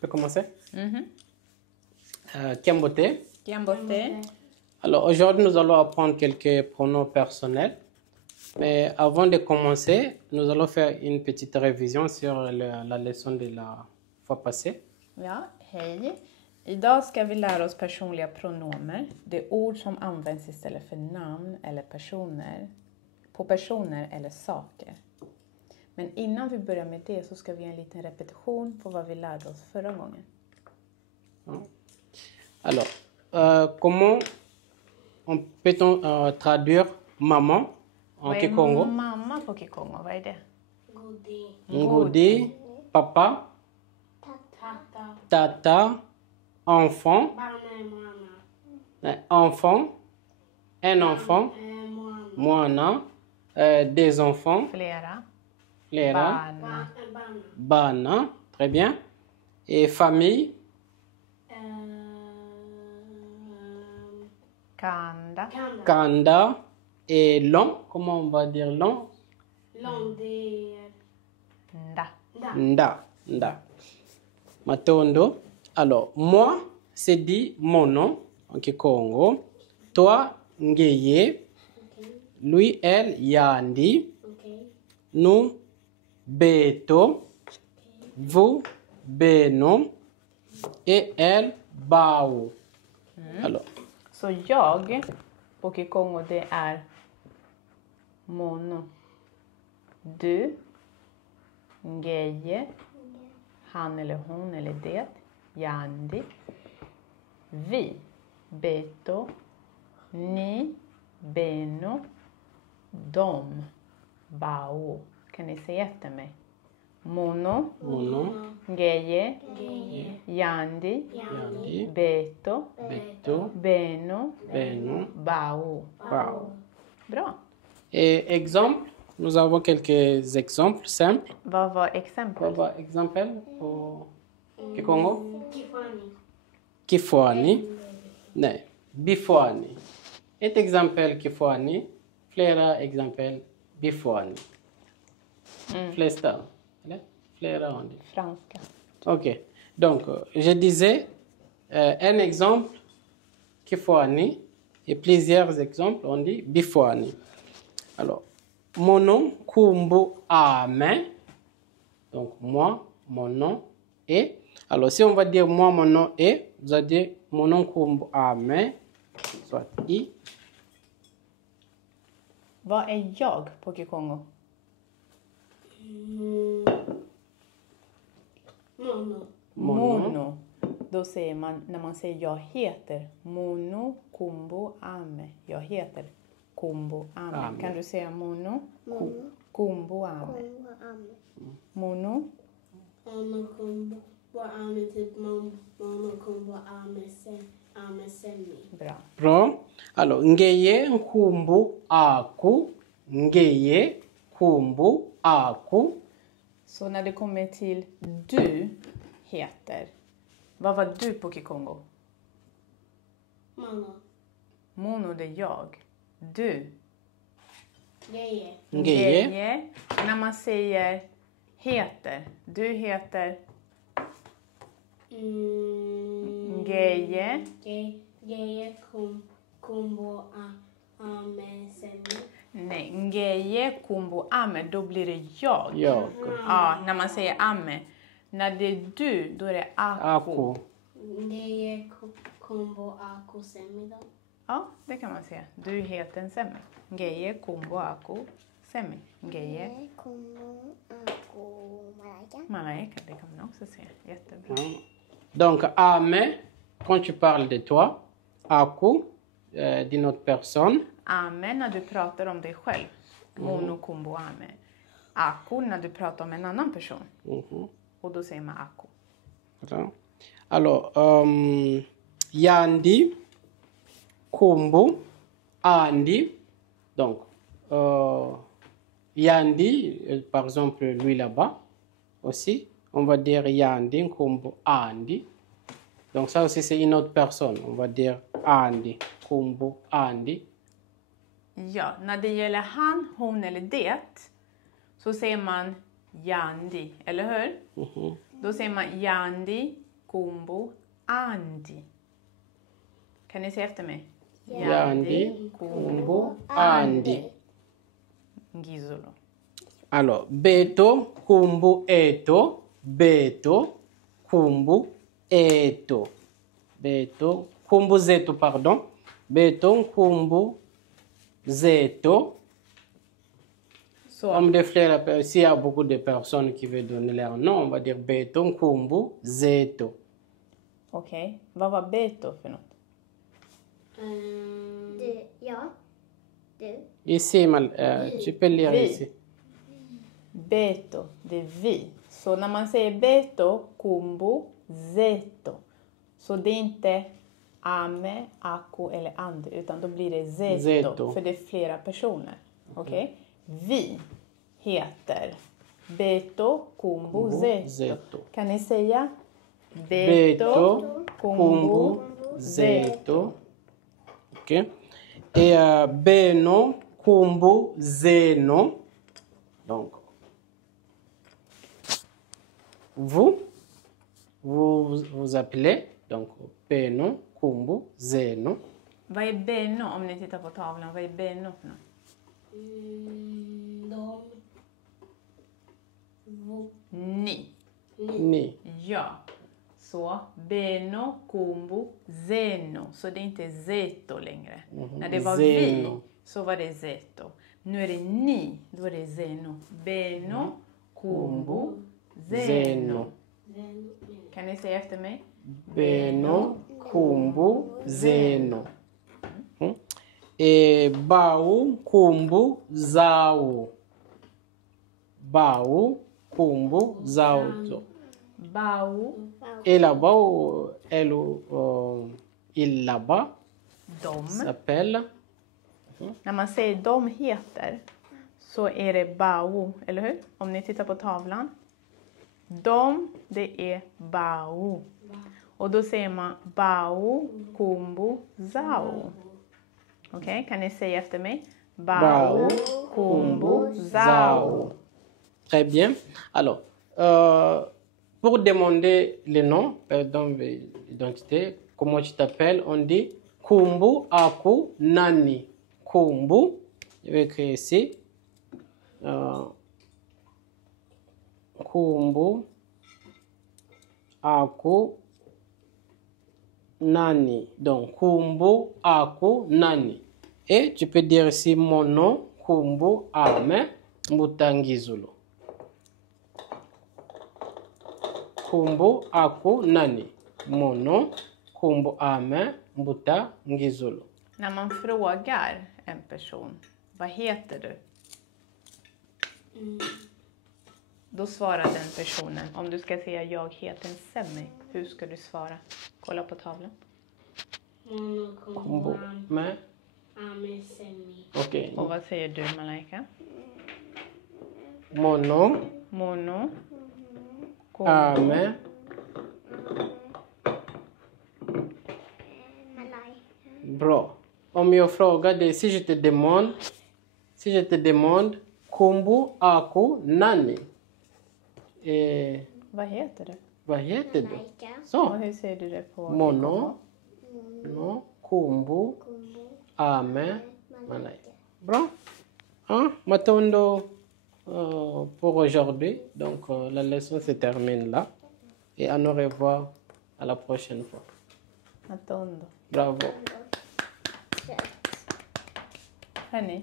peux commencer? Kiambote. Kiambote. Alors, aujourd'hui, nous allons apprendre quelques pronoms personnels. Mais avant de commencer, nous allons faire une petite révision sur la leçon de la fois passée. Ja, hej. Idag ska vi lära oss personliga pronomer. Det är ord som används istället för namn eller personer. På personer eller saker. Men innan vi börjar med det så ska vi göra en liten repetition på vad vi lärde oss förra gången. Alors, comment peut-on traduire maman en Kikongo? Mamma på Kikongo, vad är det? Ngodi, papa, tata, enfant, enfant, un enfant, moana, des enfants, Flera. flera, Barn. bana, très bien, et famille, Kanda. kanda, et long, comment on va dire long? Nda. Nda. Matondo. Alors, moi, c'est dit mon nom en Kikongo. Toi, Ngeye. Lui, elle, Yandi. Nous, Beto. Vous, Beno. Et elle, Bao. Alors, Så jag på Kikongo det är mono. Du, Ngeye, han eller hon eller det, Yandi. Vi, Beto. Ni, Beno. De, Bao. Kan ni säga efter mig? Mono, mono, Ngeye, Yandi, Yandi, Beto, Beto, Beno, Beno, Bao. Bao. Bra. Et exemple, nous avons quelques exemples simples. Vad var On exempel? va exemple au Kikongo. Kifuani. Ne. Bifuani. Et exemple Kifuani. Flera exemple Bifuani. Flesta. Flera on dit. Franska. Ok. Donc, je disais un exemple Kifuani et plusieurs exemples on dit Bifuani. Alors, mon nom Kumbu Ame. Donc, moi, mon nom est. Alors, si on va dire moi, mon nom est, vous allez dire mon nom Kumbu Ame, soit I. Vad är jag på Kikongo? Mono. Då säger man, när man säger jag heter, Mono Kumbo Ame. Jag heter Kumbo Ame. Ame. Kan du säga Mono? Kumbo Ame. Mono. Bra. Bra. Alors, Ngeye Kumbu Aku. Ngeye Kumbu Aku. Så när det kommer till du heter, vad var du på Kikongo? Mono det är jag. Du. Ngeye. Ngeye. När man säger heter. Du heter Ngeye. Nej, Ngeye Kumbo Ame, då blir det jag. Jag. Ja, när man säger Ame. När det är du, då är det Aku. Aku. Ja, det kan man säga. Du heter en semi. Ngeye Kumbo Aku semi. Ngeye Malaika, det kan man också säga. Jättebra. Donc, Ame, quand tu parles de toi, Aku, d'une autre personne. Ame när du pratar om dig själv. Mono Kumbo Ame. Aku när du pratar om en annan person. Och då säger man Aku. Voilà. Alors, Yandi, Kumbu, Andi. Donc, Yandi, par exemple, lui là-bas aussi, on va dire Yandi, Kumbu, Andi. Donc, ça aussi, c'est une autre personne. On va dire Andi, Kumbu, Andi. Ja, när det gäller han, hon eller det så säger man Yandi, eller hur? Då säger man Yandi, kumbu, andi. Kan ni säga efter mig? Yandi, kumbu, andi. Ngizulu. Alors, beto, kumbu, eto. Beto, kumbu, eto. Beto, kumbu, zeto, pardon. Beto, kumbu, zeto. Comme des frères, s'il y a beaucoup de personnes qui veulent donner leur nom, on va dire beto, kumbu, zeto. Okej. Vad var beto för något? Ici, tu peux lire Vi. ici. Beto, det är vi. Så när man säger beto, kumbu, zeto. Så det är inte ame, aku eller ande, utan då blir det zeto. Zeto. För det är flera personer. Okej? Vi heter beto, kumbu, zeto. Zeto. Kan ni säga? Beto, kumbu, zeto. Ok. Et beno, kumbu, zeno. Donc, vous appelez, donc, beno, kumbu, zeno. Vad är beno om ni tittar på tavlan? Vad är beno för något? Ni. Ni. Ja. Så beno, kumbu, zeno. Så det är inte zeto längre. När det var Zeno. vi så var det zeto. Nu är det ni, då är det zeno. Beno, kumbu, zeno. Kan ni säga efter mig? Beno, kumbu, zeno. Et bau, kumbu, zao. Bau, kumbu, zao. Bau, Et là-bas, il là-bas dom. s'appelle När man säger de heter så är det bau, eller hur? Om ni tittar på tavlan. De, det är bau. Och då säger man bau, kumbu, zao. Okej, kan ni säga efter mig? Bau, kumbu, zao. Très bien. Alors, pour demander les noms, pardon, l'identité, comment tu t'appelles, on dit Kumbu, Aku, Nani. Kumbu, je vais écrire ici. Kumbu, Aku, Nani. Donc, Kumbu, Aku, Nani. Et tu peux dire ici mon nom, Kumbu, Ame, Mutangizulu. Kumbu, Aku, Nani. Mon nom, Kumbu, Ame, Mutangizulu. När man frågar en person, vad heter du? Då svarar den personen, om du ska säga jag heter Semi, hur ska du svara? Kolla på tavlan. Kumbu, Ame. Ok. Och vad säger du, Malaika? Mon nom, Mono. Ame. Bro, om jag frågar dig, si je te demande, Kumbu, Aku, Nani. Vad heter du? Vad heter du? Och Så, hur säger du det på? Mono, no, Kumbu, Ame, Malaika. Bra. Hein? Matondo pour aujourd'hui. Donc, la leçon se termine là. Et à nous revoir à la prochaine fois. Matondo. Bravo. Hörni,